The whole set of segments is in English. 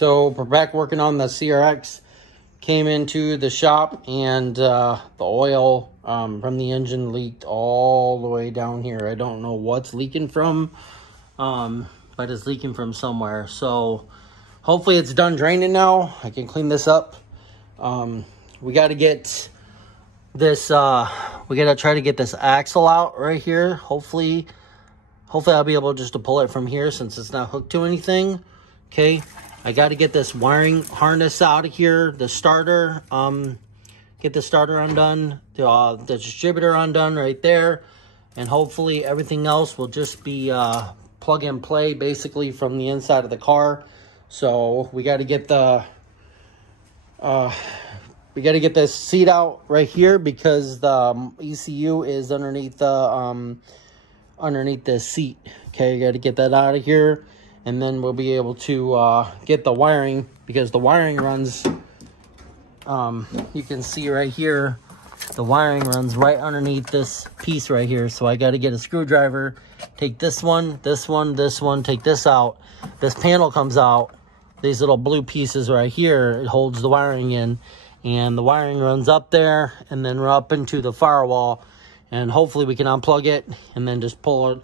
So we're back working on the CRX. Came into the shop and the oil from the engine leaked all the way down here. I don't know what's leaking from, but it's leaking from somewhere. So hopefully it's done draining now. I can clean this up. We got to get this, we got to try to get this axle out right here. Hopefully I'll be able just to pull it from here since it's not hooked to anything. Okay. I got to get this wiring harness out of here, the starter, get the starter undone, the distributor undone right there, and hopefully everything else will just be plug and play basically from the inside of the car. So we got to get the this seat out right here because the ECU is underneath the seat. Okay, you got to get that out of here. And then we'll be able to get the wiring, because the wiring runs, you can see right here, the wiring runs right underneath this piece right here. So I got to get a screwdriver, take this one, take this out. This panel comes out, these little blue pieces right here, it holds the wiring in. And the wiring runs up there and then up into the firewall. And hopefully we can unplug it and then just pull it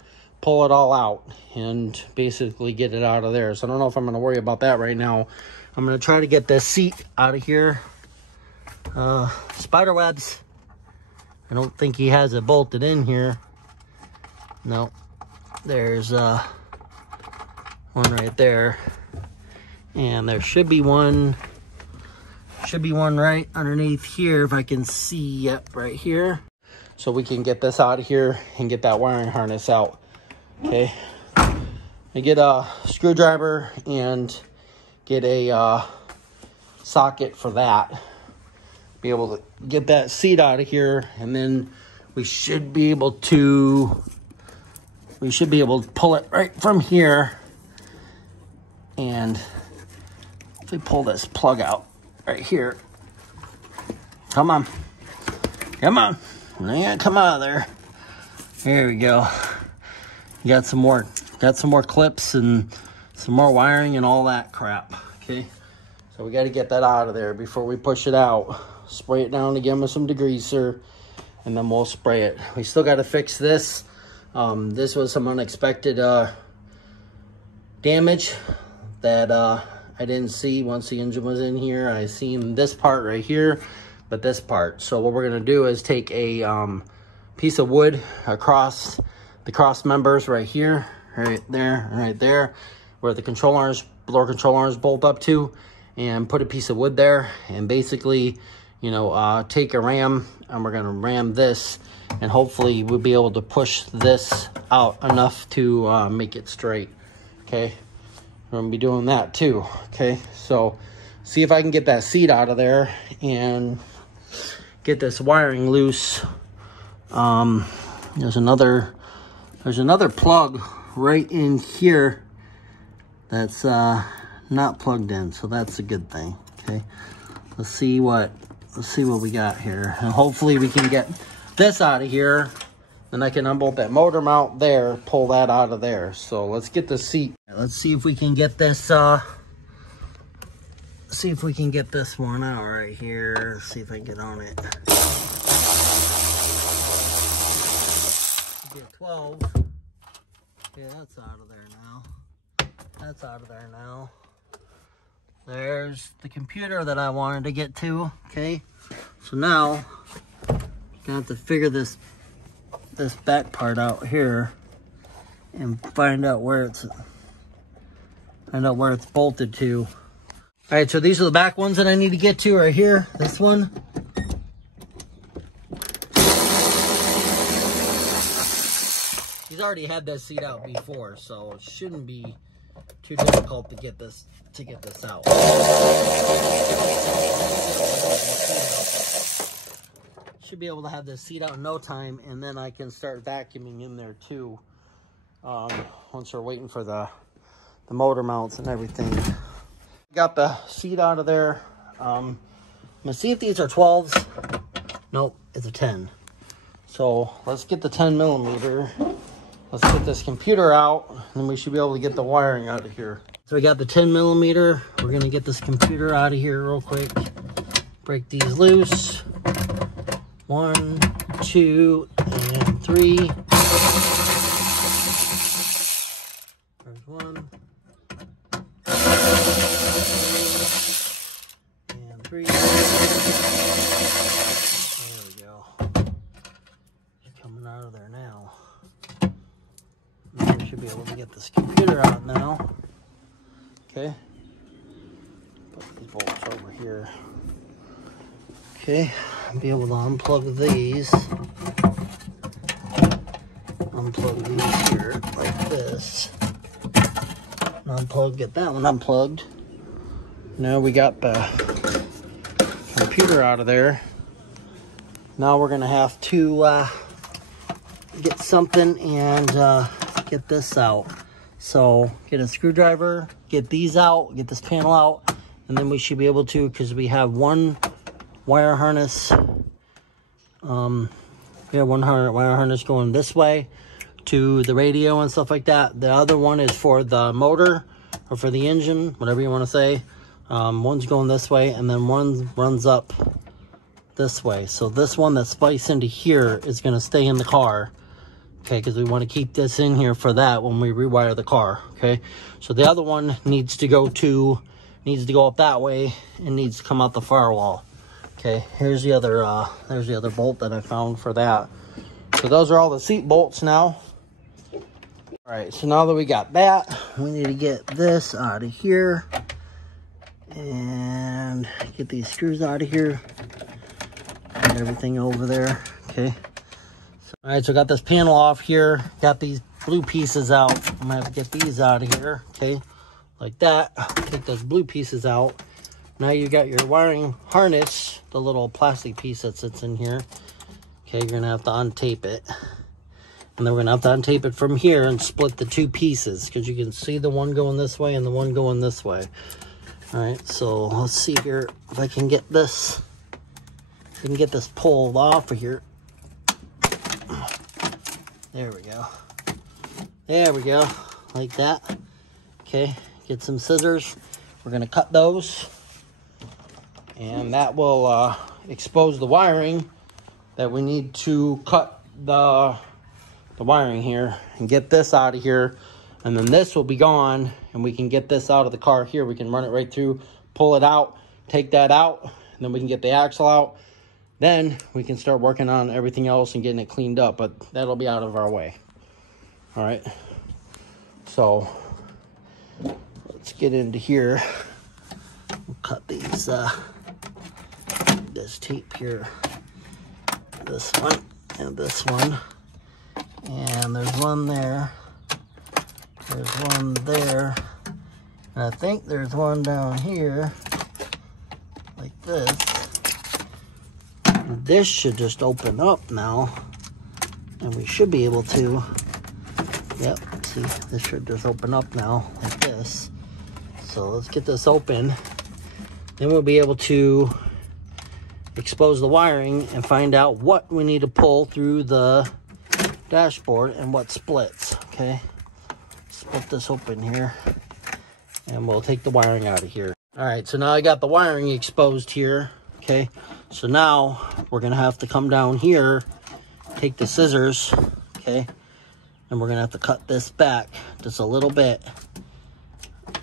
all out and basically get it out of there. So I don't know if I'm going to worry about that right now. I'm going to try to get this seat out of here. Spider webs. I don't think he has it bolted in here. No. There's one right there. And there should be one right underneath here if I can see. Yep, right here. So we can get this out of here and get that wiring harness out. Okay, I get a screwdriver and get a socket for that. Be able to get that seat out of here, and then we should be able to pull it right from here. And if we pull this plug out right here, come on, yeah, come out of there. There we go. Got some more clips and some more wiring and all that crap. Okay, so we got to get that out of there before we push it out. Spray it down again with some degreaser, and then we'll spray it. We still got to fix this. This was some unexpected damage that I didn't see once the engine was in here. I seen this part right here, but this part. So what we're gonna do is take a piece of wood across the cross members right here, right there, where the control arms, blower control arms bolt up to, and put a piece of wood there, and basically, you know, take a ram, and we're gonna ram this, and hopefully we'll be able to push this out enough to make it straight. Okay, we're gonna be doing that too. Okay, so see if I can get that seat out of there and get this wiring loose. There's another plug right in here that's not plugged in, so that's a good thing. Okay, let's see what we got here, and hopefully we can get this out of here. Then I can unbolt that motor mount there, pull that out of there. So let's get the seat. Let's see if we can get this. See if we can get this one out right here. Let's see if I can get on it. Get 12. Yeah, that's out of there now. That's out of there now. There's the computer that I wanted to get to. Okay, so now I'm gonna have to figure this back part out here and find out where it's bolted to. All right, so these are the back ones that I need to get to right here. This one. He's already had that seat out before, so it shouldn't be too difficult to get this out. Should be able to have this seat out in no time, and then I can start vacuuming in there too. Once we're waiting for the motor mounts and everything. Got the seat out of there. I'm gonna see if these are 12s. Nope, it's a 10. So let's get the 10 millimeter. Let's get this computer out, and then we should be able to get the wiring out of here. So we got the 10mm. We're gonna get this computer out of here real quick. Break these loose. 1, 2, and 3. There's 1. And 3. There we go. It's coming out of there now. Now we should be able to get this computer out now. Okay. Put these bolts over here. Okay. Be able to unplug these. Unplug these here like this. Unplug, get that one unplugged. Now we got the computer out of there. Now we're gonna have to get something and get this out. So get a screwdriver, get these out, get this panel out, and then we should be able to, because we have one wire harness. We have one wire harness going this way to the radio and stuff like that. The other one is for the motor or for the engine, whatever you want to say. One's going this way, and then one runs up this way. So this one that spikes into here is going to stay in the car. Okay, because we want to keep this in here for that when we rewire the car. Okay, so the other one needs to go up that way and needs to come out the firewall. Okay, here's the other there's the other bolt that I found for that. So those are all the seat bolts now. All right, so now that we got that, we need to get this out of here and get these screws out of here and everything over there. Okay. All right, so I got this panel off here, got these blue pieces out. I'm gonna have to get these out of here, okay, like that. Take those blue pieces out. Now you got your wiring harness, the little plastic piece that sits in here. Okay, you're gonna have to untape it. And then we're gonna have to untape it from here and split the two pieces, because you can see the one going this way and the one going this way. All right, so let's see here if I can get this, pulled off of here. There we go. There we go. Like that. Okay. Get some scissors. We're going to cut those. And that will expose the wiring that we need to cut the wiring here and get this out of here. And then this will be gone. And we can get this out of the car here. We can run it right through, pull it out, take that out. And then we can get the axle out. Then we can start working on everything else and getting it cleaned up, but that'll be out of our way. All right. So let's get into here. We'll cut these, this tape here. This one and this one. And there's one there. There's one there. And I think there's one down here, like this. This should just open up now, and we should be able to, yep, see, this should just open up now, like this. So let's get this open, then we'll be able to expose the wiring and find out what we need to pull through the dashboard and what splits, okay? Split this open here, and we'll take the wiring out of here. All right, so now I got the wiring exposed here, okay? So now we're gonna have to come down here, take the scissors, okay? And we're gonna have to cut this back just a little bit.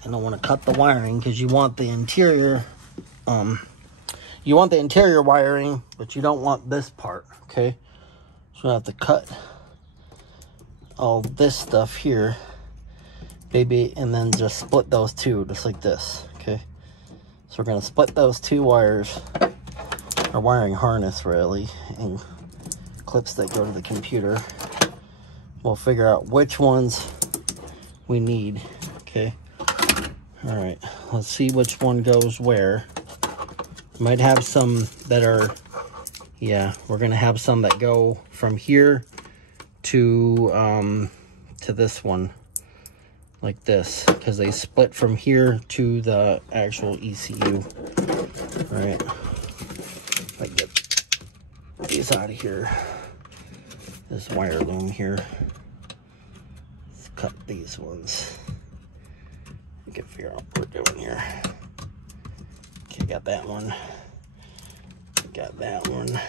And I wanna cut the wiring because you want the interior, wiring, but you don't want this part, okay? So I have to cut all this stuff here, baby, and then just split those two, just like this, okay? So we're gonna split those two wires, or wiring harness really, and clips that go to the computer. We'll figure out which ones we need, okay? All right, let's see which one goes where. Might have some that are, yeah, we're gonna have some that go from here to this one, like this, because they split from here to the actual ECU. All right. I get these out of here. This wire loom here. Let's cut these ones. can figure out what we're doing here. Okay, got that one. Got that one.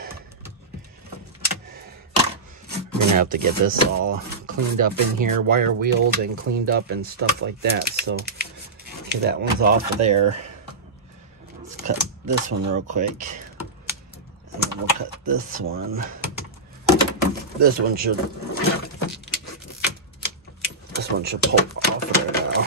We're gonna have to get this all cleaned up in here, wire wheeled and cleaned up and stuff like that. So, okay, that one's off of there. Let's cut this one real quick. And then we'll cut this one. This one should pull off of there now.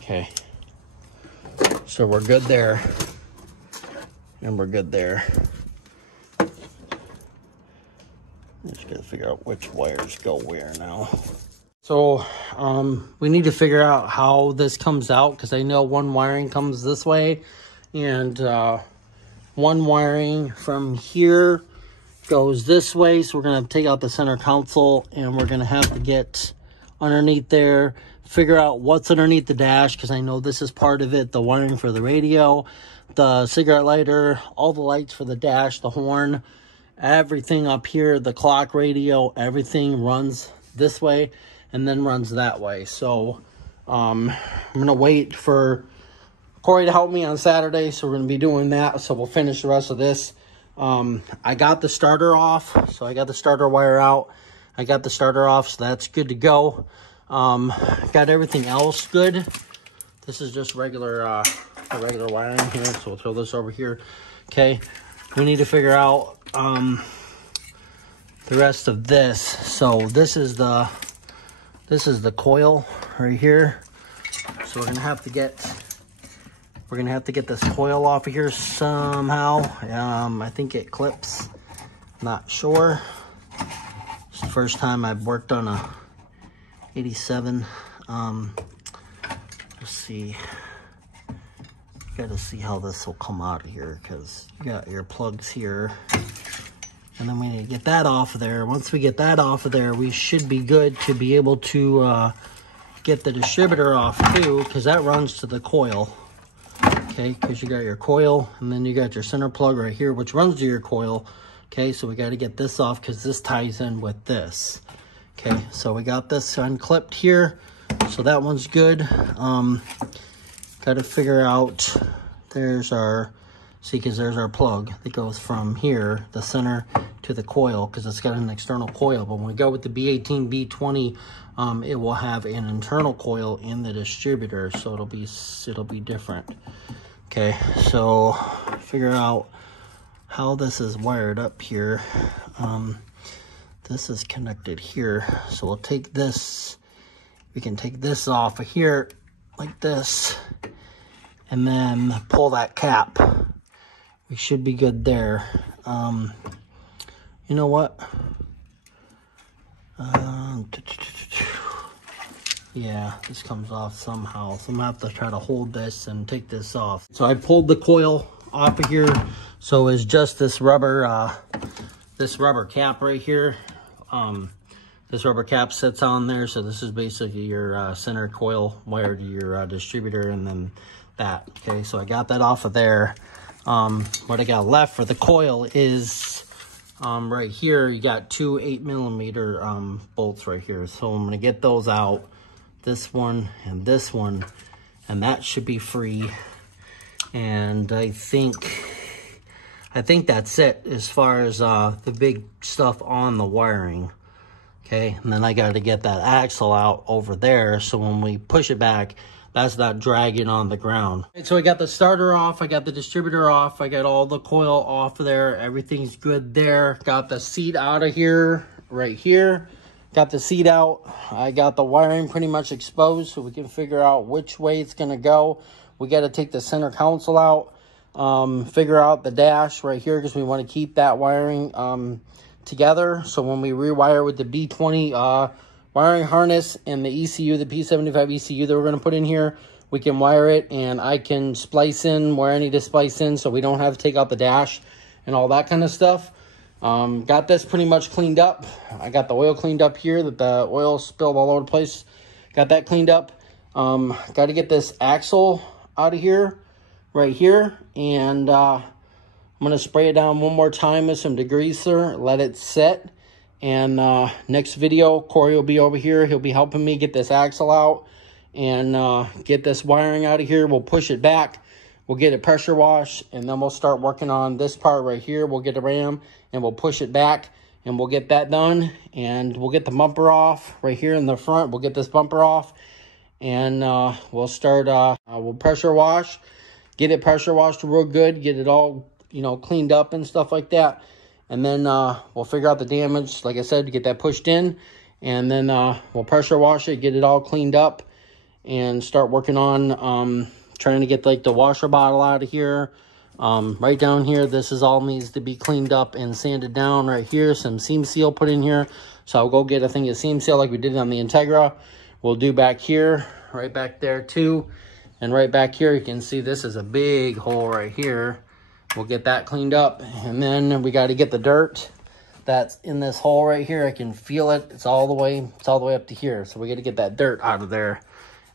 Okay, so we're good there, and we're good there. Just gotta figure out which wires go where now. So we need to figure out how this comes out, because I know one wiring comes this way, and one wiring from here goes this way. So we're gonna take out the center console, and we're gonna have to get underneath there, figure out what's underneath the dash, because I know this is part of it, the wiring for the radio, the cigarette lighter, all the lights for the dash, the horn, everything up here, the clock radio, everything runs this way and then runs that way. So I'm gonna wait for Corey to help me on Saturday, so we're gonna be doing that. So we'll finish the rest of this. I got the starter off, so I got the starter wire out. I got the starter off, so that's good to go. Got everything else good. This is just regular wiring here, so we'll throw this over here. Okay, we need to figure out the rest of this. So this is the coil right here. So we're gonna have to get this coil off of here somehow. I think it clips, not sure. It's the first time I've worked on a 87. Let's see. Got to see how this will come out of here, because you got your plugs here, and then we need to get that off of there. Once we get that off of there, we should be good to be able to get the distributor off too, because that runs to the coil. Okay, because you got your coil, and then you got your center plug right here, which runs to your coil. Okay, so we got to get this off, because this ties in with this. Okay, so we got this unclipped here, so that one's good. Got to figure out, there's our, see, because there's our plug that goes from here, the center, to the coil, because it's got an external coil. But when we go with the B18, B20, it will have an internal coil in the distributor, so it'll be different. Okay, so figure out how this is wired up here. This is connected here, so we'll take this, we can take this off of here like this, and then pull that cap. We should be good there. You know what? Yeah, this comes off somehow, so I'm gonna have to try to hold this and take this off. So I pulled the coil off of here, so it's just this rubber cap right here. This rubber cap sits on there, so this is basically your center coil wired to your distributor, and then that. Okay, so I got that off of there. What I got left for the coil is right here. You got two 8mm bolts right here, so I'm gonna get those out, this one, and that should be free. And I think that's it as far as the big stuff on the wiring. Okay, and then I got to get that axle out over there, so when we push it back, that's not dragging on the ground. So I got the starter off, I got the distributor off, I got all the coil off of there, everything's good there. Got the seat out of here, right here. Got the seat out. I got the wiring pretty much exposed, so we can figure out which way it's gonna go. We got to take the center console out, figure out the dash right here, because we want to keep that wiring together. So when we rewire with the B20 wiring harness and the ECU, the P-75 ECU that we're going to put in here, we can wire it, and I can splice in where I need to splice in, so we don't have to take out the dash and all that kind of stuff. Got this pretty much cleaned up. I got the oil cleaned up here, that the oil spilled all over the place. Got that cleaned up. Got to get this axle out of here. right here, and I'm going to spray it down one more time with some degreaser, let it set. And next video, Corey will be over here. He'll be helping me get this axle out and get this wiring out of here. We'll push it back. We'll get it pressure washed, and then we'll start working on this part right here. We'll get a ram, and we'll push it back, and we'll get that done. And we'll get the bumper off right here in the front. We'll get this bumper off, and we'll start, we'll pressure wash, get it pressure washed real good, get it all, you know, cleaned up and stuff like that. And then we'll figure out the damage, like I said, to get that pushed in. And then we'll pressure wash it, get it all cleaned up, and start working on trying to get like the washer bottle out of here. Right down here, this is all needs to be cleaned up and sanded down right here. Some seam seal put in here. So I'll go get a thing of seam seal like we did on the Integra. We'll do back here, right back there too. And right back here, you can see this is a big hole right here. We'll get that cleaned up, and then we got to get the dirt that's in this hole right here. I can feel it. It's all the way up to here. So we got to get that dirt out of there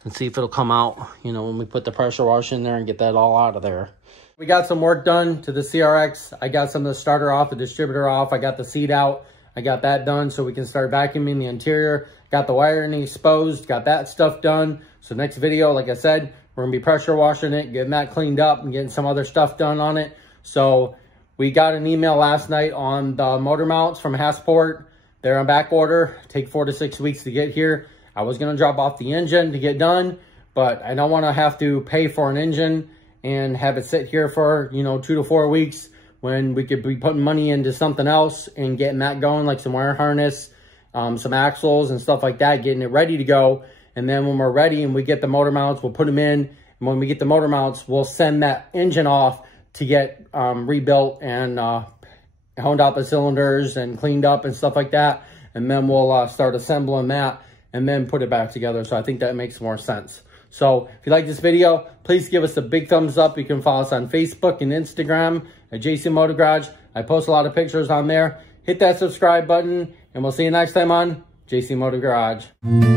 and see if it'll come out, you know, when we put the pressure wash in there and get that all out of there. We got some work done to the CRX. I got some of the starter off, the distributor off. I got the seat out. I got that done so we can start vacuuming the interior. Got the wiring exposed, got that stuff done. So next video, like I said, we're gonna be pressure washing it, getting that cleaned up and getting some other stuff done on it. So we got an email last night on the motor mounts from Hassport. They're on back order, take 4 to 6 weeks to get here. I was gonna drop off the engine to get done, but I don't wanna have to pay for an engine and have it sit here for, you know, 2 to 4 weeks when we could be putting money into something else and getting that going, like some wire harness, some axles and stuff like that, getting it ready to go. And then when we're ready and we get the motor mounts, we'll put them in. And when we get the motor mounts, we'll send that engine off to get rebuilt and honed out the cylinders and cleaned up and stuff like that. And then we'll start assembling that and then put it back together. So I think that makes more sense. So if you like this video, please give us a big thumbs up. You can follow us on Facebook and Instagram at JC Motor Garage. I post a lot of pictures on there. Hit that subscribe button, and we'll see you next time on JC Motor Garage.